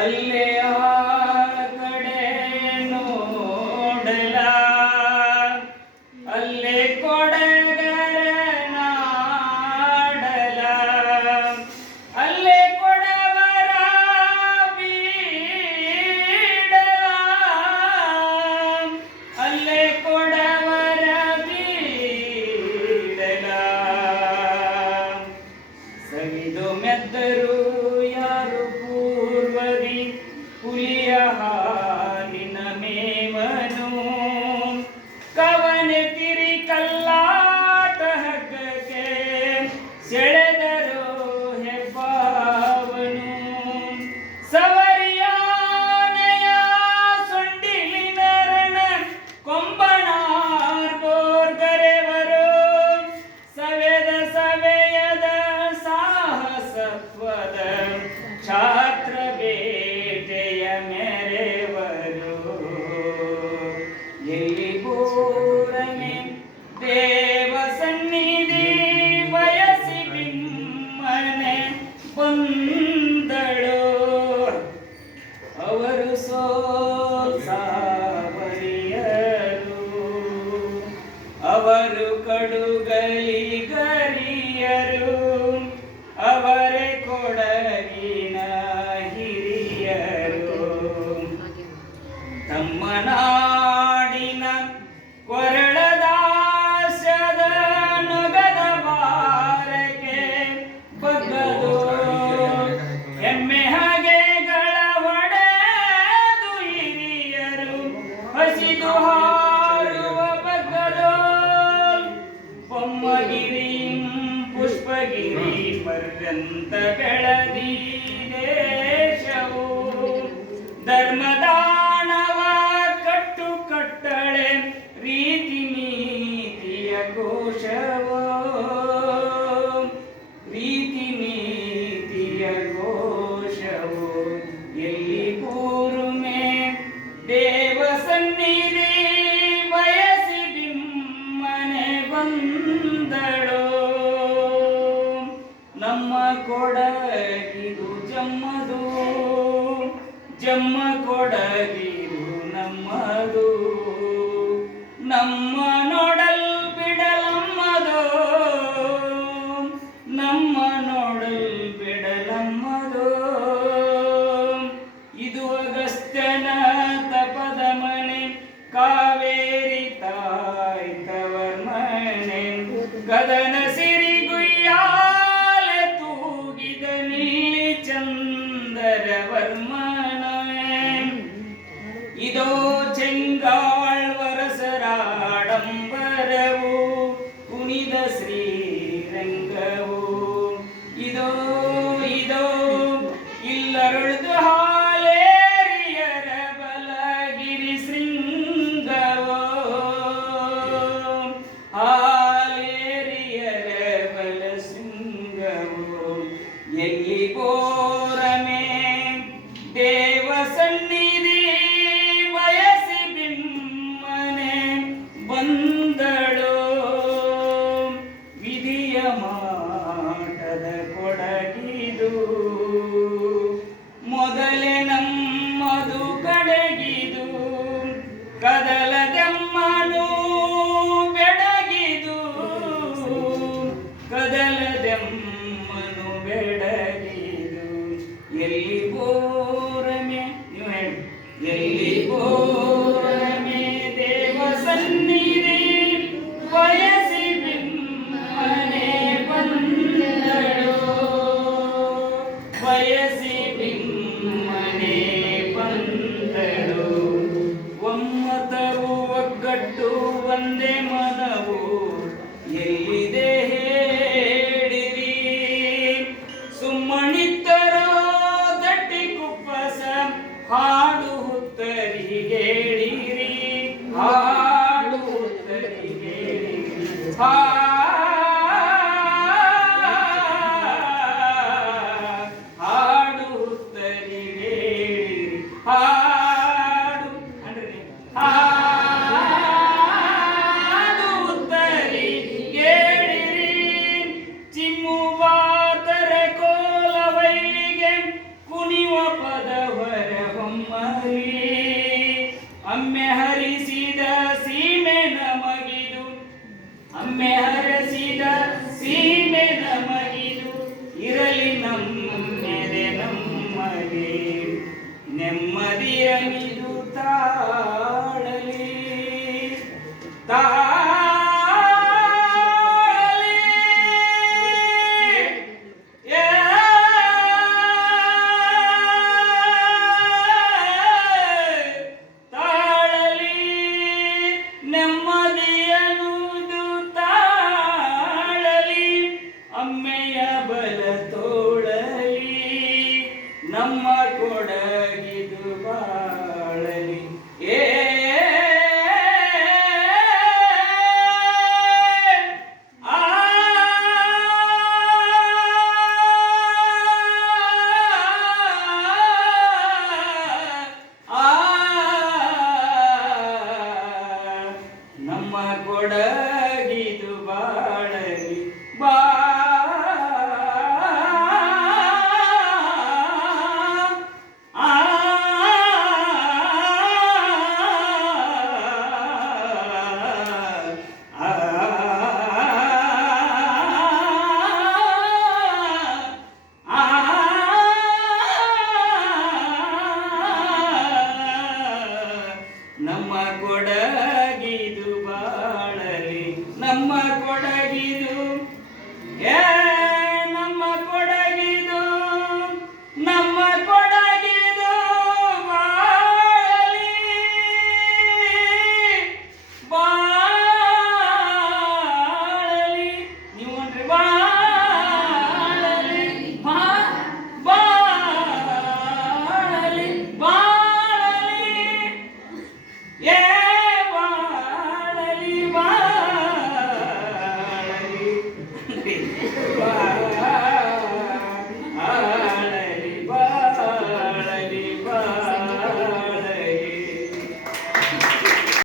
Hallelujah. 我们。ಕುರಿತು ಹಾಡುವ ಪಕ್ಕದೋ ಬೊಮ್ಮಗಿರಿ ಪುಷ್ಪಗಿರಿ ಪರ್ಯಂತ ಬೆಳದಿ ದೇಶವು. ಕಟ್ಟು ಕಟ್ಟಳೆ ರೀತಿ ನೀತಿಯ ಘೋಷ ಬಂದಳು. ನಮ್ಮ ಕೊಡಗಿದು ಜಮ್ಮ கதன சிறு ಮಾಟದ ಕೊಡಗಿದು. ಮೊದಲೇ ನಮ್ಮದು ಕಡಗಿದು. ಕದಲದೆಮ್ಮನು ಬೆಡಗಿದು. ಕದಲದೆಮ್ಮನು ಬೆಡಗಿದು. ಎಲ್ಲಿ ಬೋರಮೆ ಎಲ್ಲಿ ಬೋ Hi. ನಮ್ಮ ಕೊಡಗಿದು ಬಾಳಲಿ ನಮ್ಮ ಕೊಡಗಿದು. ಯಾ Yeah!